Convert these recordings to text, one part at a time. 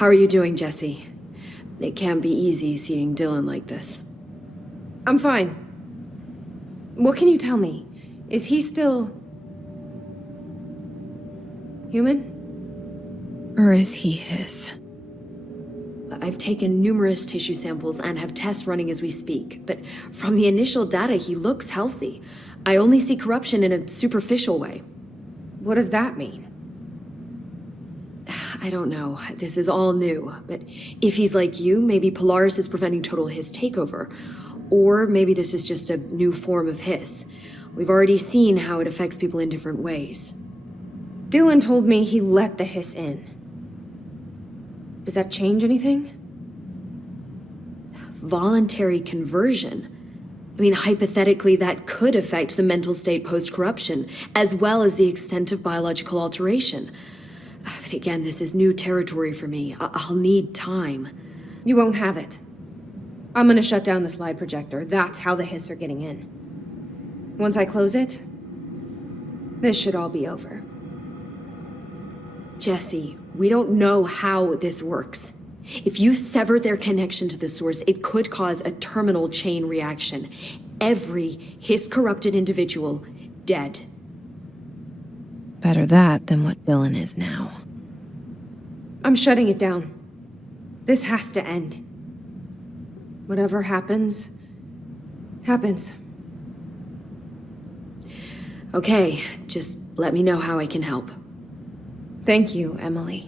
How are you doing, Jesse? It can't be easy seeing Dylan like this. I'm fine. What can you tell me? Is he still... human? Or is he his? I've taken numerous tissue samples and have tests running as we speak, but from the initial data, he looks healthy. I only see corruption in a superficial way. What does that mean? I don't know. This is all new, but if he's like you, maybe Polaris is preventing total Hiss takeover. Or maybe this is just a new form of Hiss. We've already seen how it affects people in different ways. Dylan told me he let the hiss in. Does that change anything? Voluntary conversion. I mean, hypothetically, that could affect the mental state post-corruption, as well as the extent of biological alteration. But again, this is new territory for me. I'll need time. You won't have it. I'm gonna shut down the slide projector. That's how the hiss are getting in. Once I close it, this should all be over. Jesse, we don't know how this works. If you sever their connection to the source, it could cause a terminal chain reaction. Every Hiss-corrupted individual dead. Better that than what Dylan is now. I'm shutting it down. This has to end. Whatever happens, happens. Okay, just let me know how I can help. Thank you, Emily.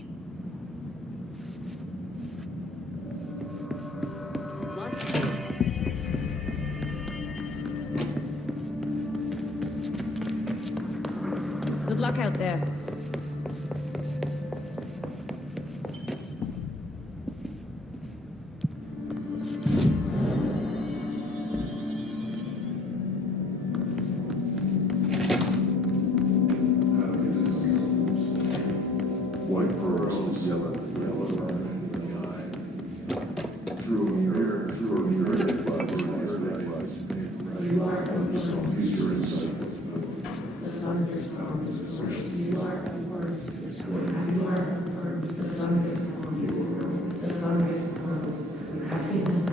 Good luck out there. White pearls, yellow, yellow, true mirror, you are from the sun responds. You are from words. You are from words. The sun responds. The sun responds. Happiness.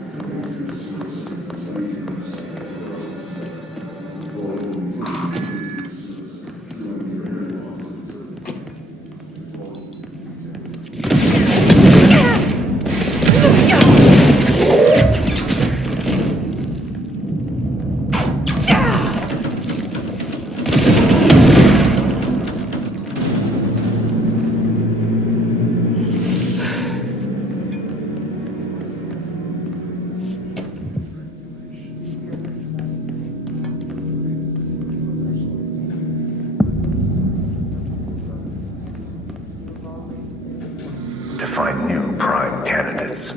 To find new prime candidates.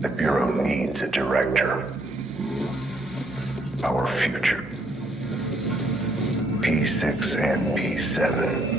The Bureau needs a director. Our future. P6 and P7.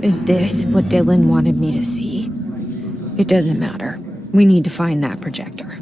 Is this what Dylan wanted me to see? It doesn't matter. We need to find that projector.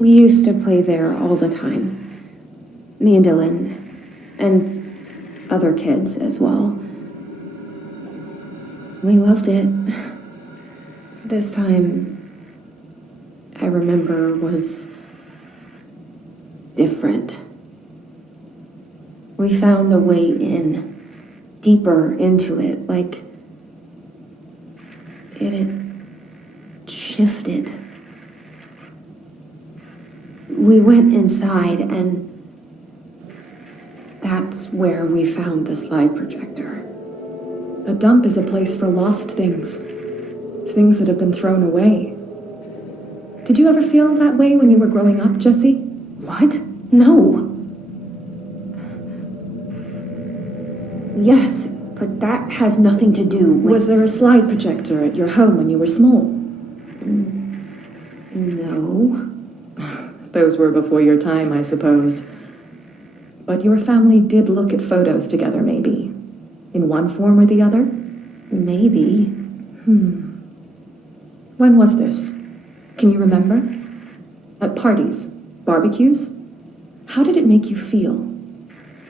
We used to play there all the time. Me and Dylan. And other kids as well. We loved it. This time, I remember, was different. We found a way in, deeper into it, like it had shifted. We went inside, and that's where we found the slide projector. A dump is a place for lost things. Things that have been thrown away. Did you ever feel that way when you were growing up, Jesse? What? No. Yes, but that has nothing to do with... Was there a slide projector at your home when you were small? No. Those were before your time, I suppose. But your family did look at photos together, maybe. In one form or the other? Maybe. When was this? Can you remember? At parties? Barbecues? How did it make you feel?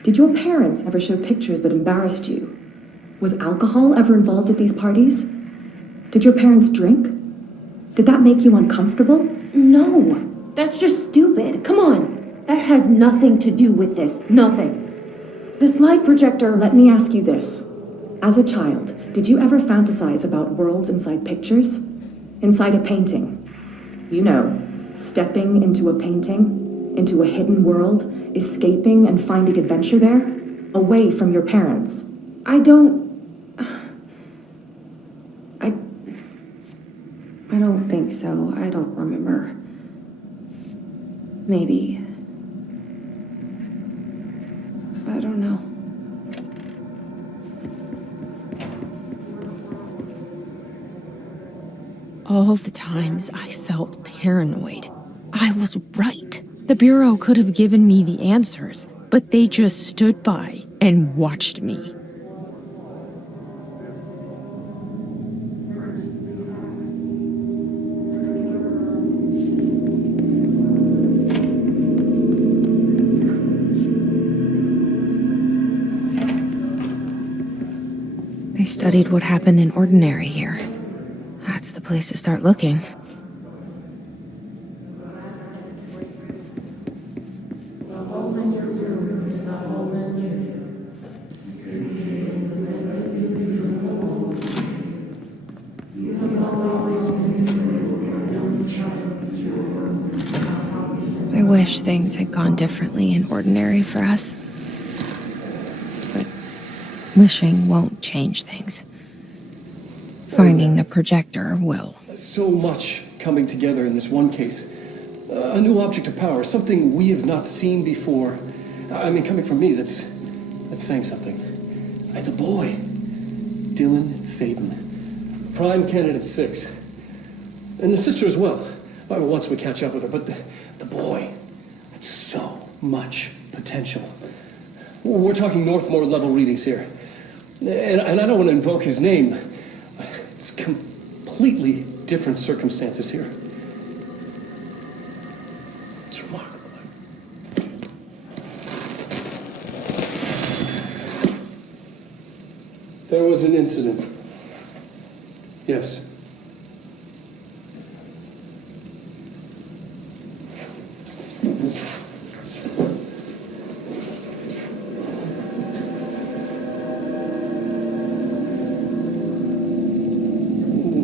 Did your parents ever show pictures that embarrassed you? Was alcohol ever involved at these parties? Did your parents drink? Did that make you uncomfortable? No. That's just stupid. Come on. That has nothing to do with this. Nothing. The slide projector, let me ask you this. As a child, did you ever fantasize about worlds inside pictures? Inside a painting? You know, stepping into a painting, into a hidden world, escaping and finding adventure there, away from your parents. I don't think so. I don't remember. Maybe. I don't know. All the times I felt paranoid. I was right. The Bureau could have given me the answers, but they just stood by and watched me. They studied what happened in Ordinary here. That's the place to start looking. I wish things had gone differently in Ordinary for us. But wishing won't change things. Finding the projector will. So much coming together in this one case. A new object of power, something we have not seen before. I mean, coming from me, that's saying something. The boy, Dylan Faden, prime candidate 6. And the sister as well. Once we catch up with her, but the boy, that's so much potential. We're talking Northmore level readings here. And I don't want to invoke his name. It's completely different circumstances here. It's remarkable. There was an incident. Yes.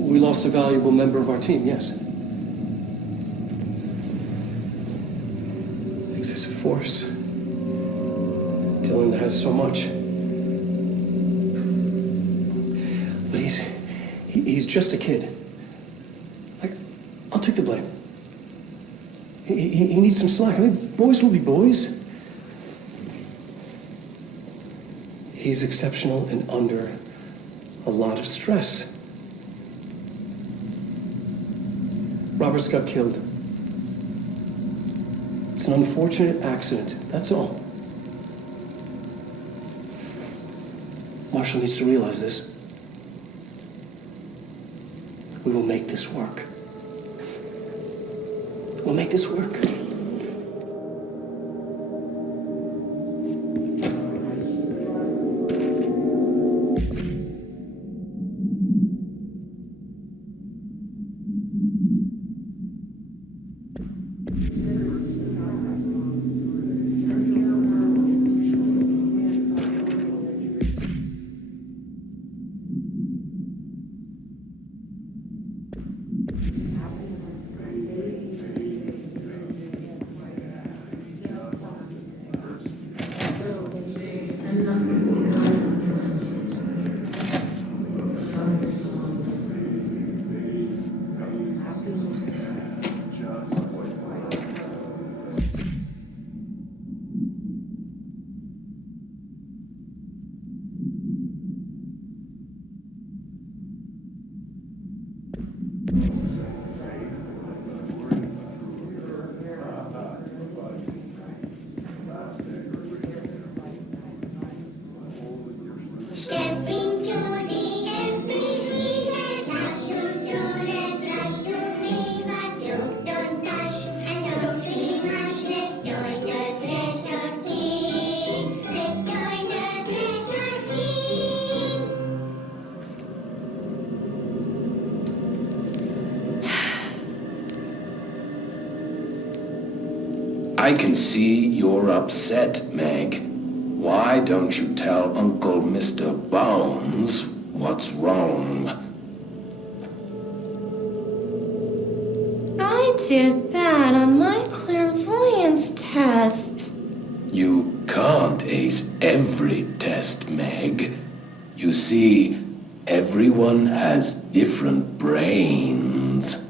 We lost a valuable member of our team, yes. Excessive force. Dylan has so much. He's just a kid. I'll take the blame. He needs some slack. I mean, boys will be boys. He's exceptional and under a lot of stress. Roberts got killed. It's an unfortunate accident, that's all. Marshall needs to realize this. We will make this work. We'll make this work. Stepping to the FBC, there's lots to do, there's lots to read, but don't touch and don't scream much. Let's join the Threshold Kids. Let's join the Threshold Kids. I can see you're upset, Meg. Why don't you tell Uncle Mr. Bones what's wrong? I did bad on my clairvoyance test. You can't ace every test, Meg. You see, everyone has different brains.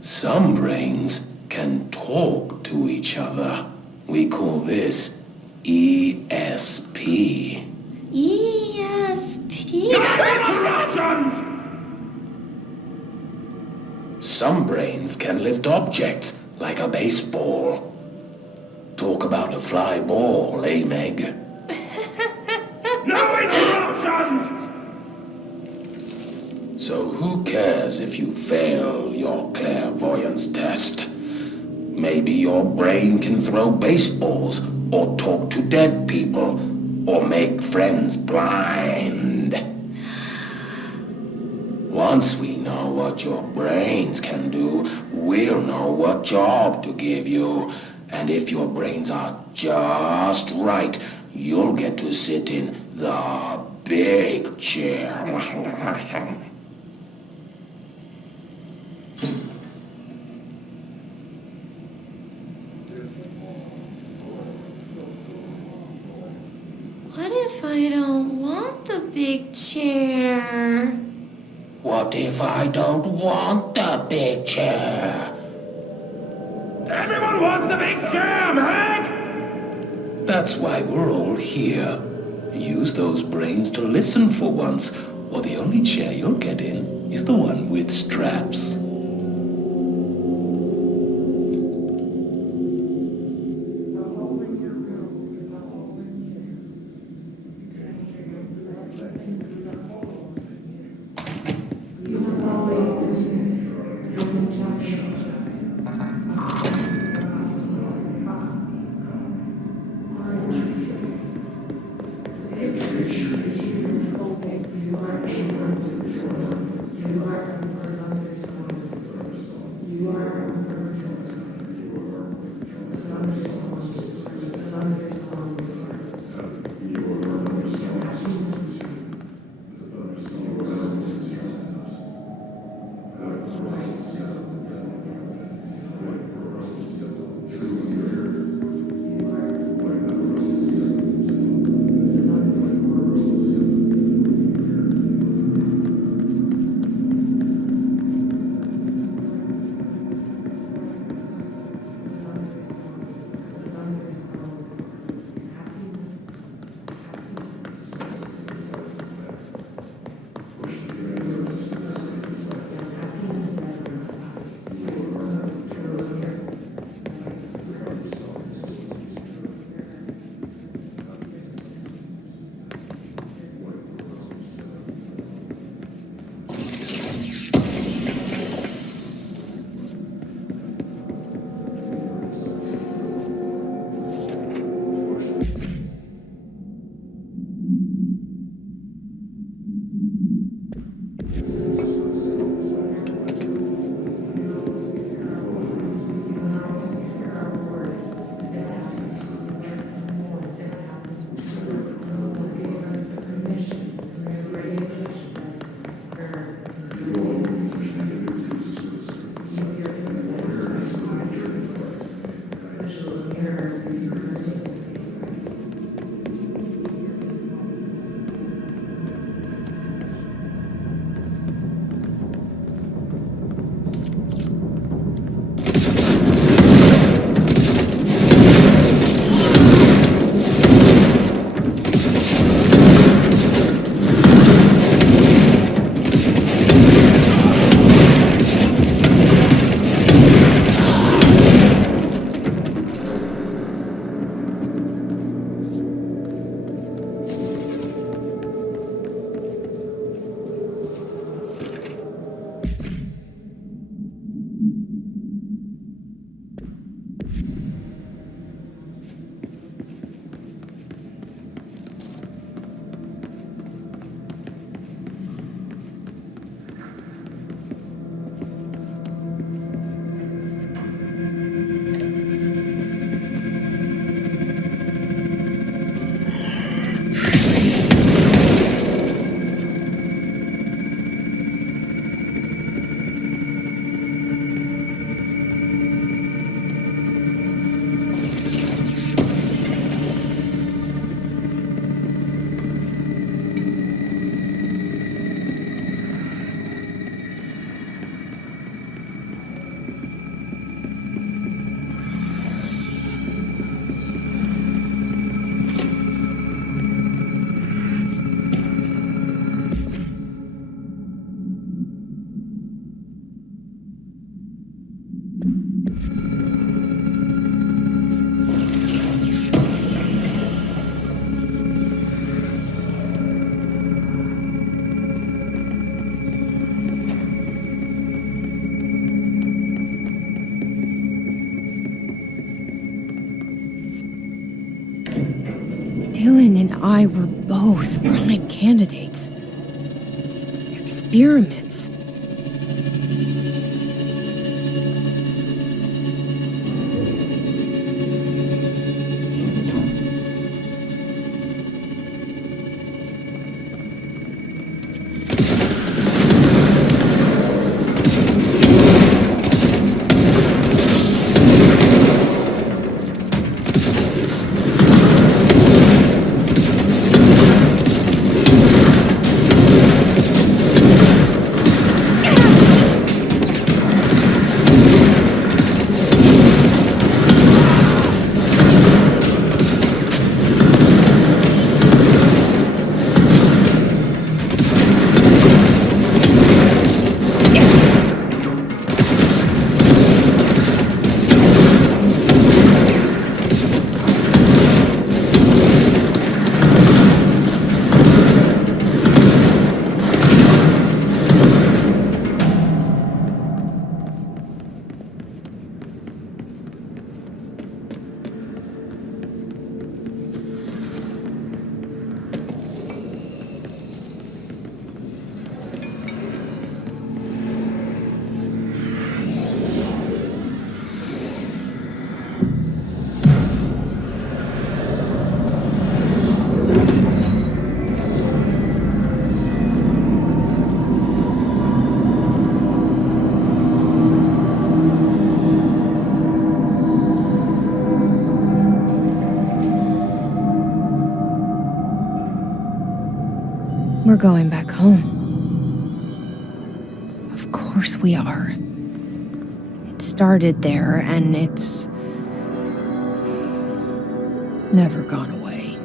Some brains can talk to each other. We call this ESP. ESP? Some brains can lift objects like a baseball. Talk about a fly ball, eh, Meg? No interruptions! So who cares if you fail your clairvoyance test? Maybe your brain can throw baseballs, or talk to dead people, or make friends blind. Once we know what your brains can do, we'll know what job to give you. And if your brains are just right, you'll get to sit in the big chair. What if I don't want the big chair? What if I don't want the big chair? Everyone wants the big chair, Meg! That's why we're all here. Use those brains to listen for once, or the only chair you'll get in is the one with straps. and I were both prime candidates. Experiments. We're going back home. Of course we are. It started there, and it's never gone away.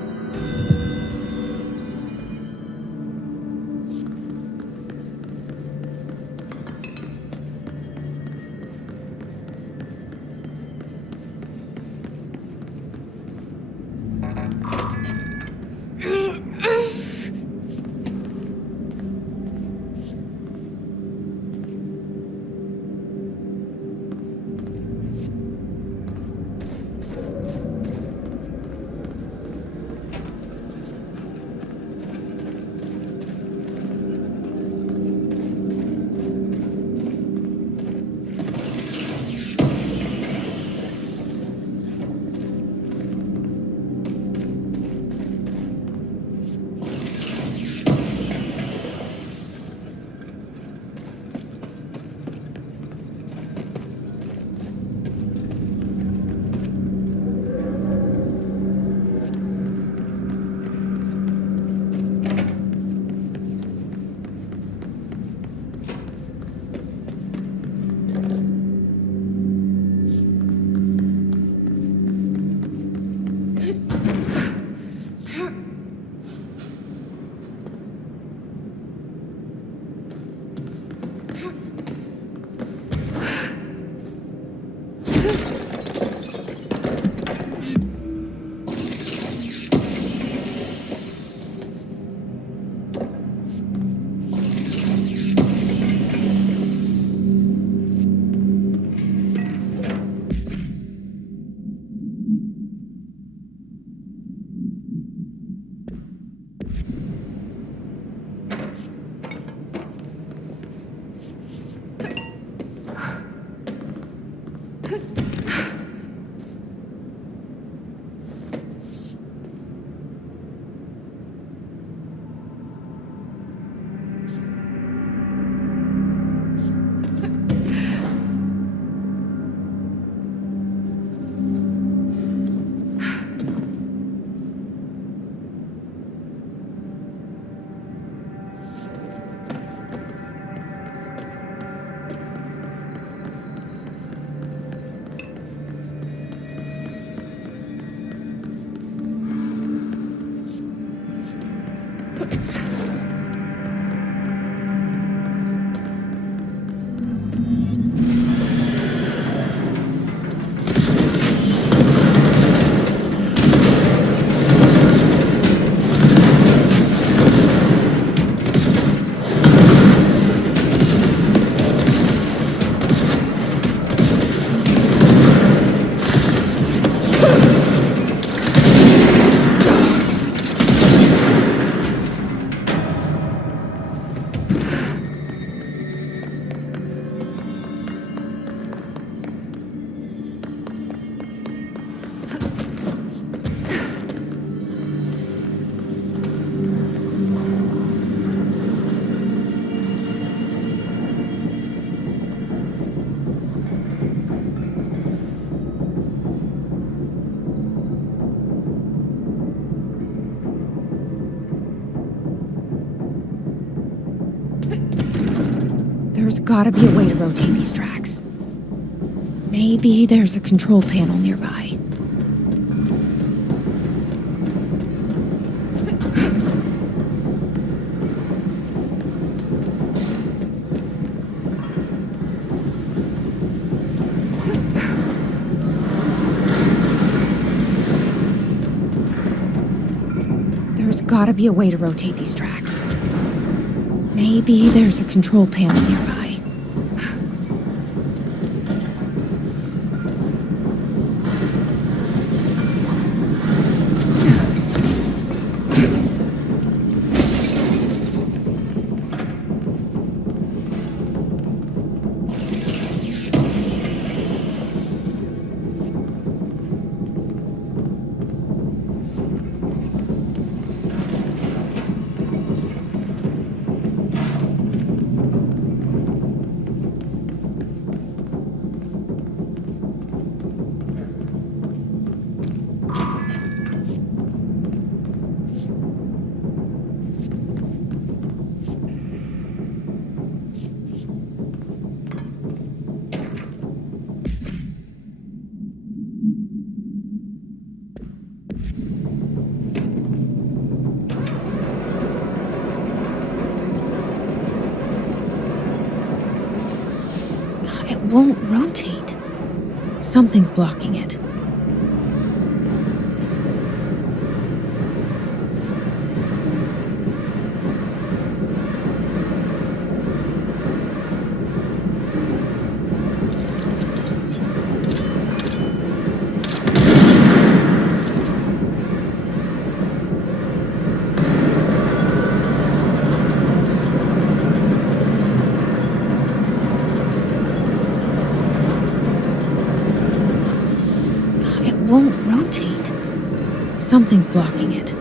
There's gotta be a way to rotate these tracks. Maybe there's a control panel nearby. There's gotta be a way to rotate these tracks. Maybe there's a control panel nearby. It won't rotate. Something's blocking it. It won't rotate. Something's blocking it.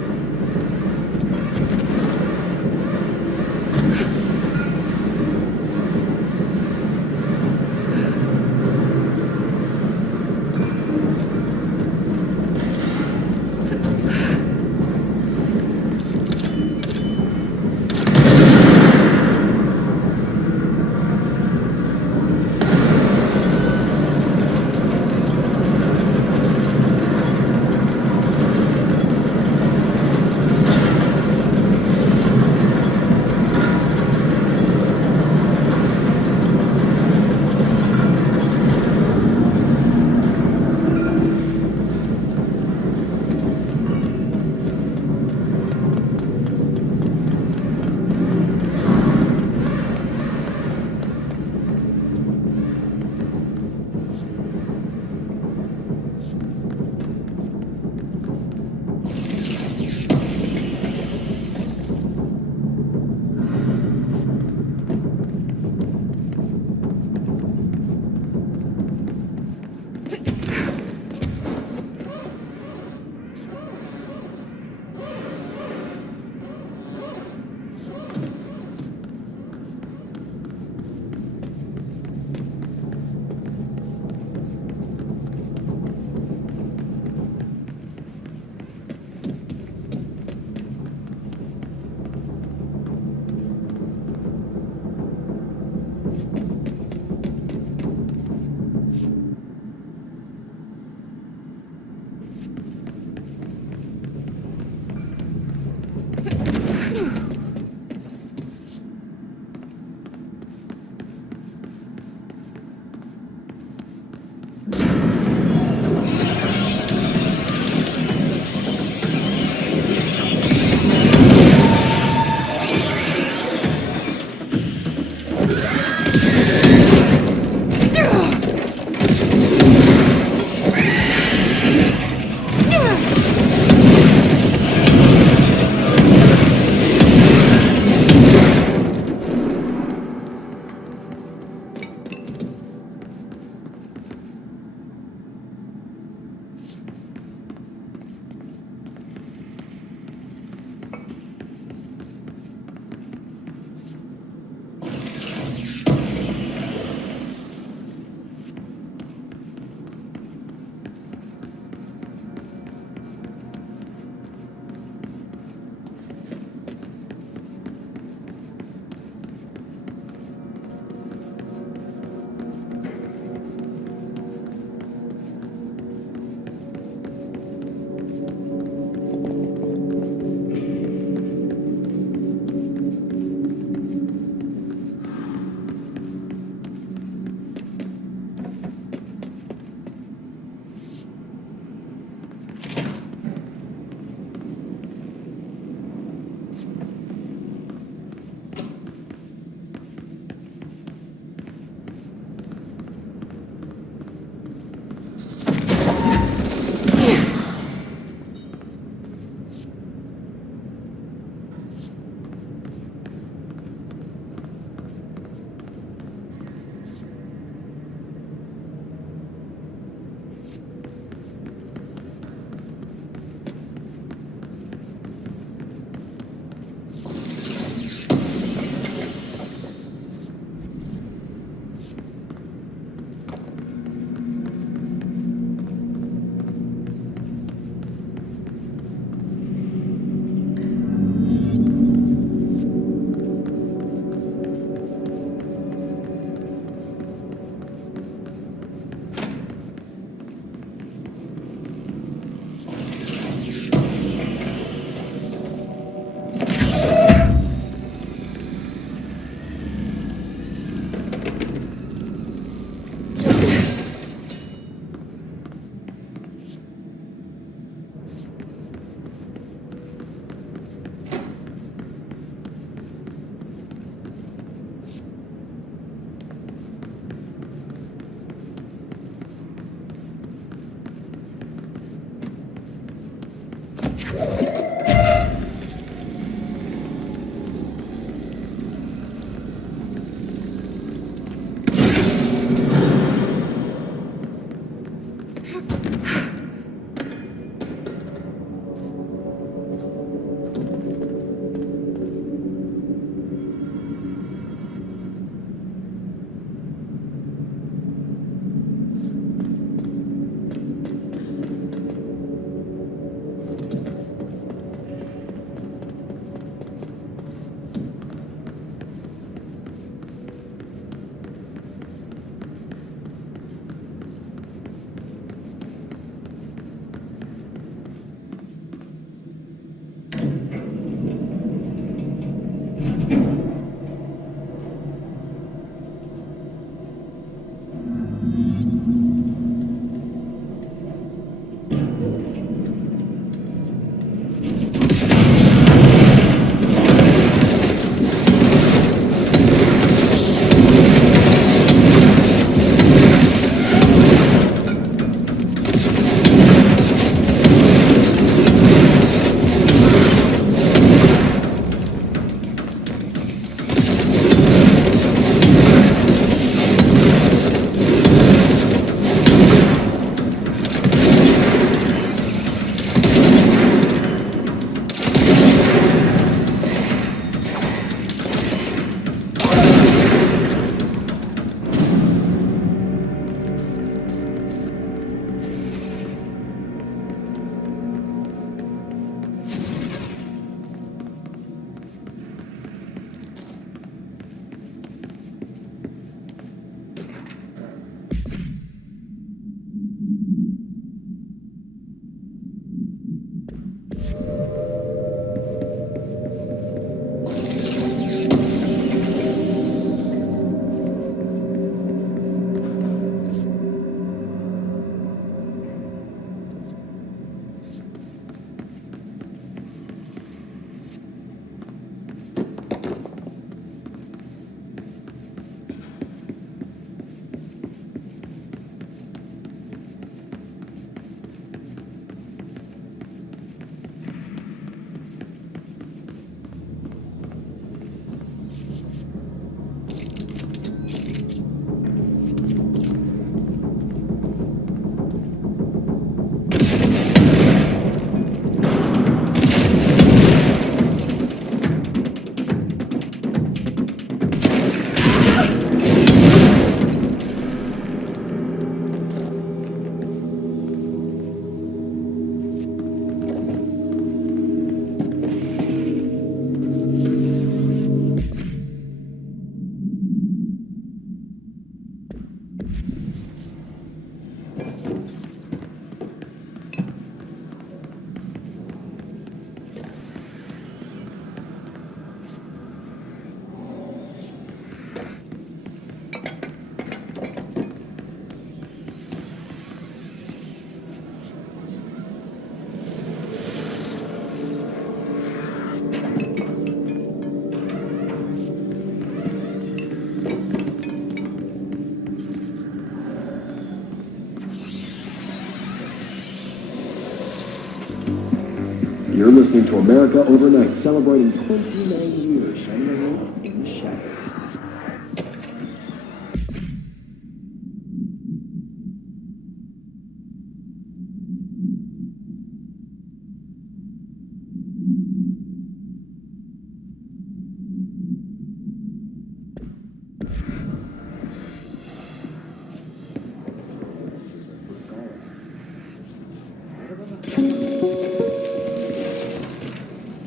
You're listening to America Overnight, celebrating 29 years shining a light in the shadows.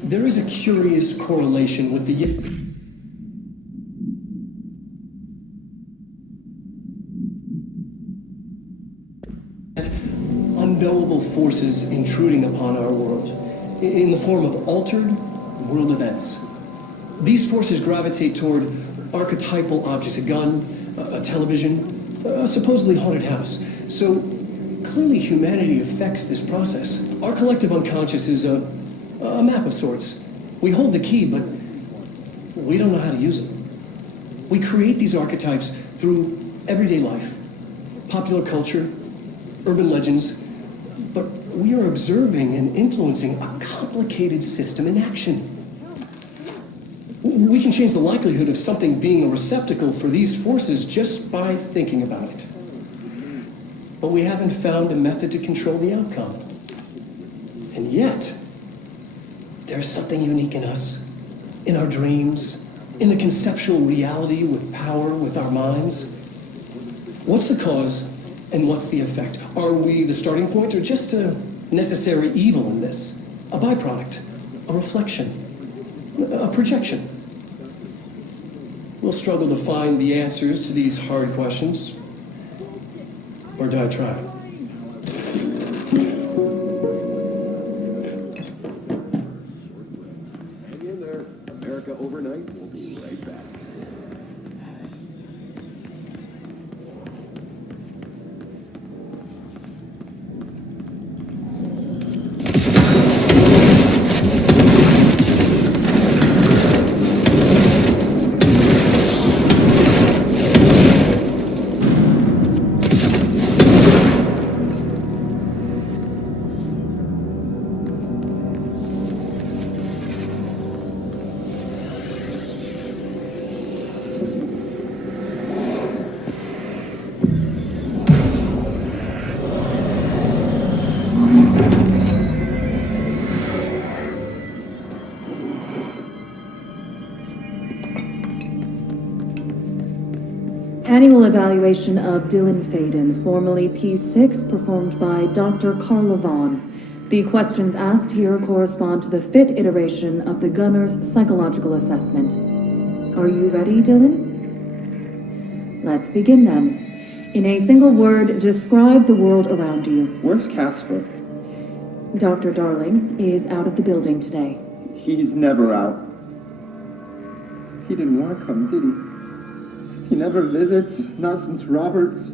There is a curious correlation with the unknowable forces intruding upon our world in the form of altered world events. These forces gravitate toward archetypal objects, a gun, a television, a supposedly haunted house. So clearly humanity affects this process. Our collective unconscious is a map of sorts. We hold the key, but we don't know how to use it. We create these archetypes through everyday life, popular culture, urban legends, but we are observing and influencing a complicated system in action. We can change the likelihood of something being a receptacle for these forces just by thinking about it. But we haven't found a method to control the outcome. And yet, there's something unique in us, in our dreams, in the conceptual reality with power with our minds. What's the cause and what's the effect? Are we the starting point or just a necessary evil in this? A byproduct, a reflection, a projection? We'll struggle to find the answers to these hard questions. Or do I try? Hang in there. America Overnight will be right back. Annual evaluation of Dylan Faden, formerly P6, performed by Dr. Carla Vaughn. The questions asked here correspond to the 5th iteration of the Gunner's psychological assessment. Are you ready, Dylan? Let's begin then. In a single word, describe the world around you. Where's Casper? Dr. Darling is out of the building today. He's never out. He didn't want to come, did he? He never visits, not since Roberts.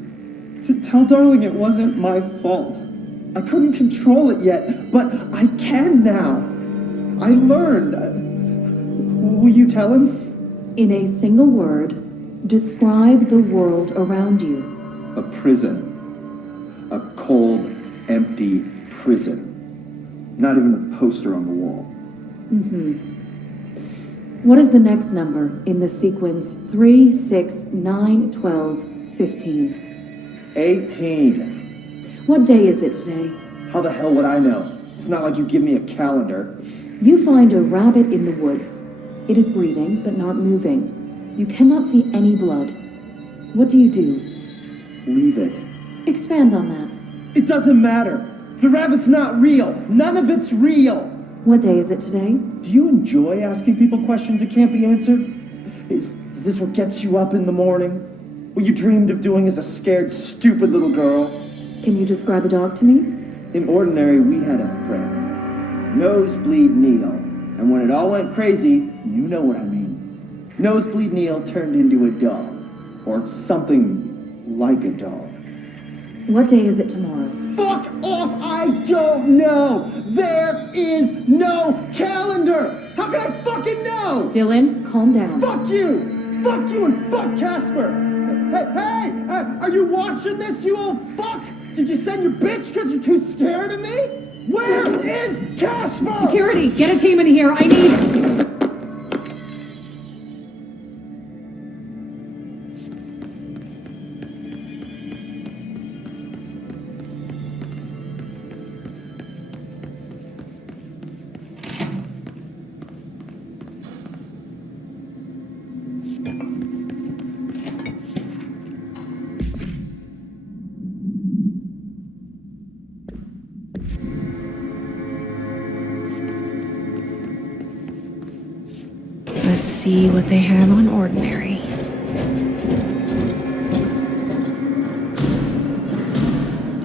Tell Darling it wasn't my fault. I couldn't control it yet, but I can now. I learned. Will you tell him? In a single word, describe the world around you. A prison. A cold, empty prison. Not even a poster on the wall. What is the next number in the sequence 3, 6, 9, 12, 15? 18. What day is it today? How the hell would I know? It's not like you give me a calendar. You find a rabbit in the woods. It is breathing, but not moving. You cannot see any blood. What do? Leave it. Expand on that. It doesn't matter. The rabbit's not real. None of it's real. What day is it today? Do you enjoy asking people questions that can't be answered? Is this what gets you up in the morning? What you dreamed of doing as a scared, stupid little girl? Can you describe a dog to me? In Ordinary, we had a friend. Nosebleed Neil. And when it all went crazy, you know what I mean. Nosebleed Neil turned into a dog. Or something like a dog. What day is it tomorrow? Fuck off! I don't know! There is no calendar! How can I fucking know? Dylan, calm down. Fuck you! Fuck you and fuck Casper! Hey! Are you watching this, you old fuck? Did you send your bitch because you're too scared of me? Where is Casper? Security, get a team in here. I need... Let's see what they have on ordinary.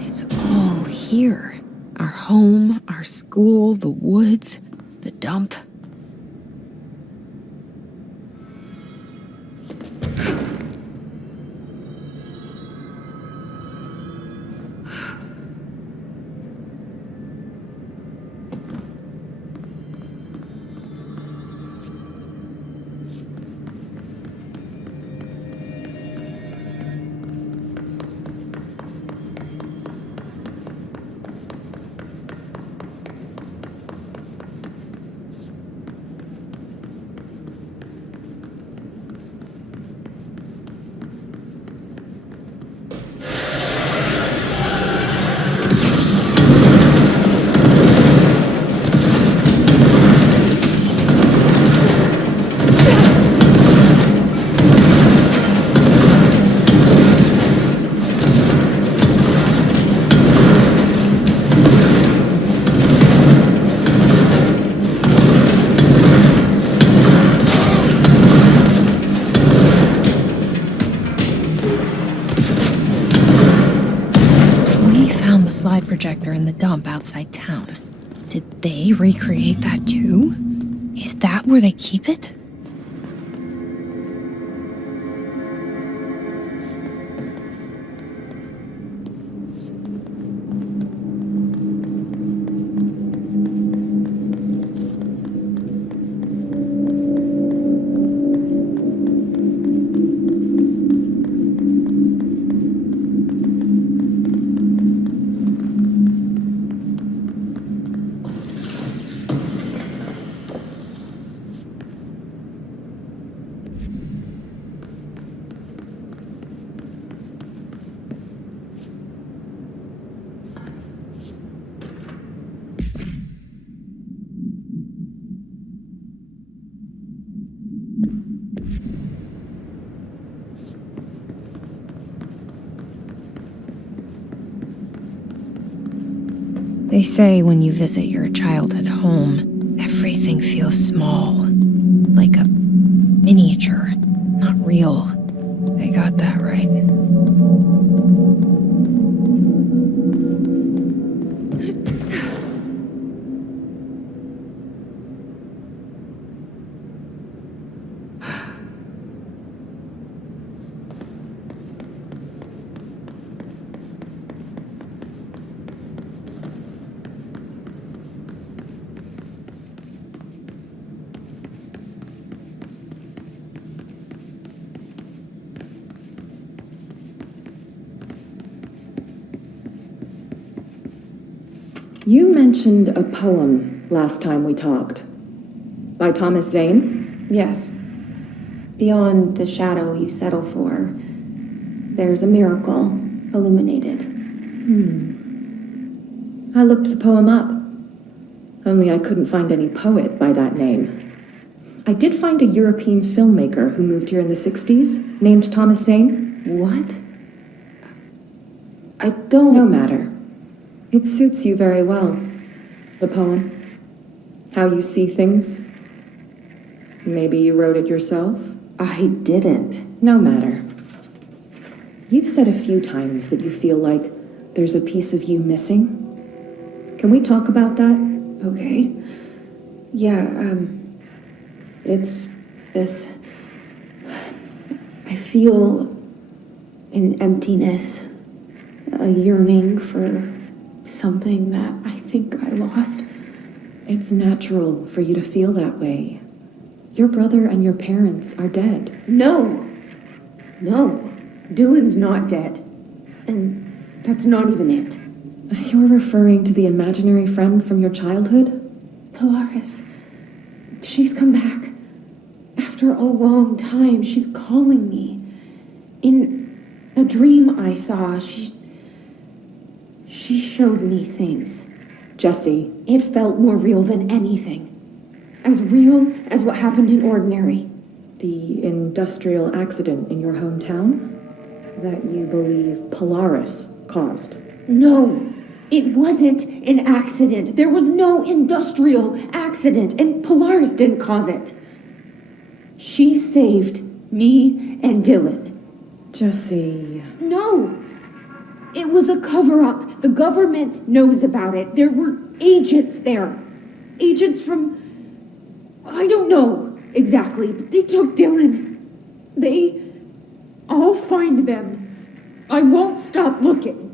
It's all here. Our home, our school, the woods, the dump. Slide projector in the dump outside town. Did they recreate that too? Is that where they keep it? They say when you visit your childhood home, everything feels small, like a miniature, not real. They got that right. You mentioned a poem last time we talked. By Thomas Zane? Yes. Beyond the shadow you settle for, there's a miracle illuminated. I looked the poem up. Only I couldn't find any poet by that name. I did find a European filmmaker who moved here in the 60s, named Thomas Zane. What? I don't... No matter. It suits you very well. The poem. How you see things. Maybe you wrote it yourself? I didn't. No matter. You've said a few times that you feel like there's a piece of you missing. Can we talk about that? Okay. Yeah, it's this... I feel an emptiness, a yearning for something that I think I lost. It's natural for you to feel that way. Your brother and your parents are dead. No! No. Dylan's not dead. And That's not even it. You're referring to the imaginary friend from your childhood? Polaris. She's come back. After a long time, she's calling me. In a dream I saw, she showed me things. Jesse, It felt more real than anything. As real as what happened in Ordinary. the industrial accident in your hometown that you believe Polaris caused. No, it wasn't an accident. There was no industrial accident, and Polaris didn't cause it. She saved me and Dylan. Jesse, No! It was a cover-up. The government knows about it. There were agents there. Agents from... I don't know exactly, but they took Dylan. I'll find them. I won't stop looking.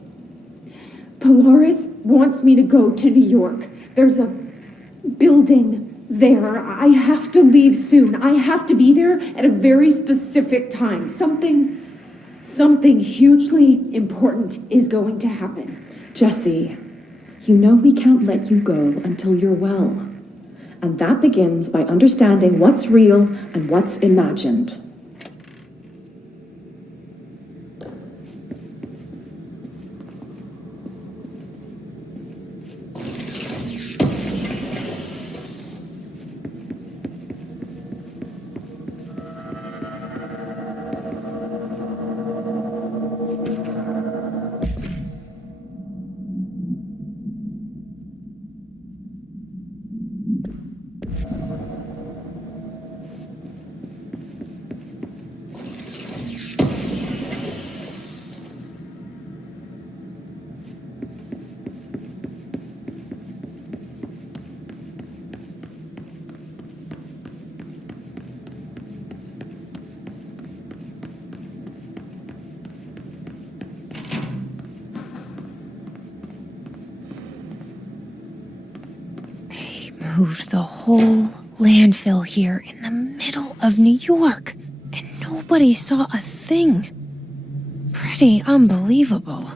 Polaris wants me to go to New York. There's a building there. I have to leave soon. I have to be there at a very specific time. Something hugely important is going to happen. Jesse, you know we can't let you go until you're well. And that begins by understanding what's real and what's imagined. Moved the whole landfill here in the middle of New York, and nobody saw a thing. Pretty unbelievable.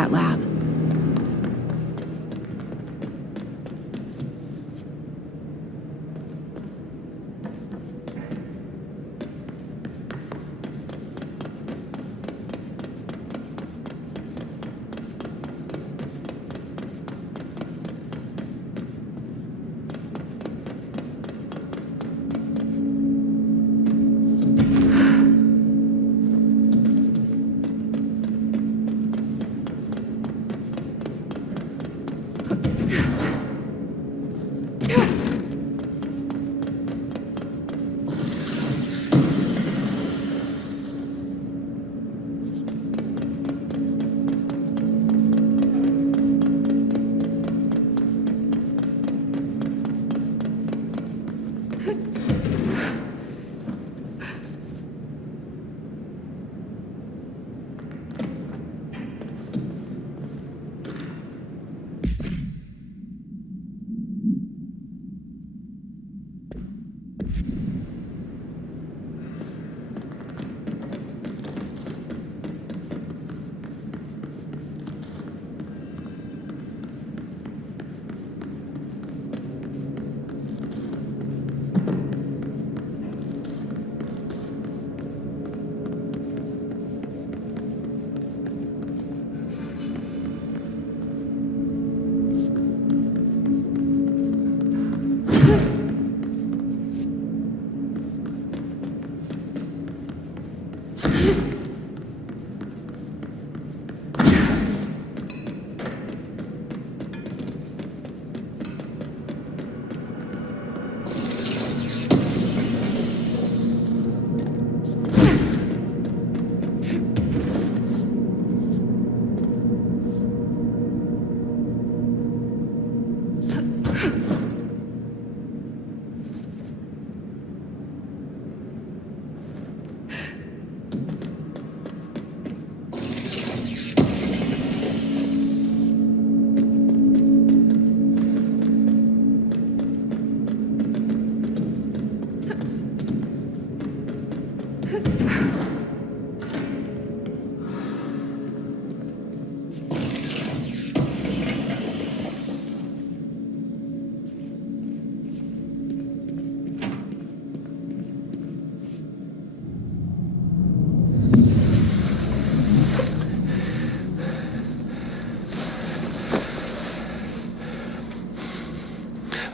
that lab.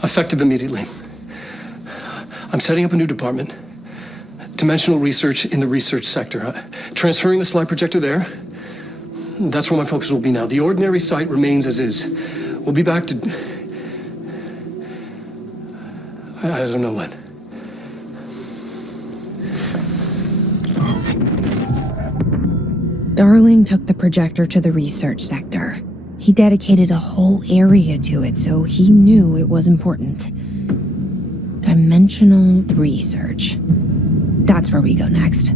Effective immediately. I'm setting up a new department. Dimensional research in the research sector. Transferring the slide projector there. That's where my focus will be now. The ordinary site remains as is. We'll be back to... I don't know when. Darling took the projector to the research sector. He dedicated a whole area to it, so he knew it was important. Dimensional research. That's where we go next.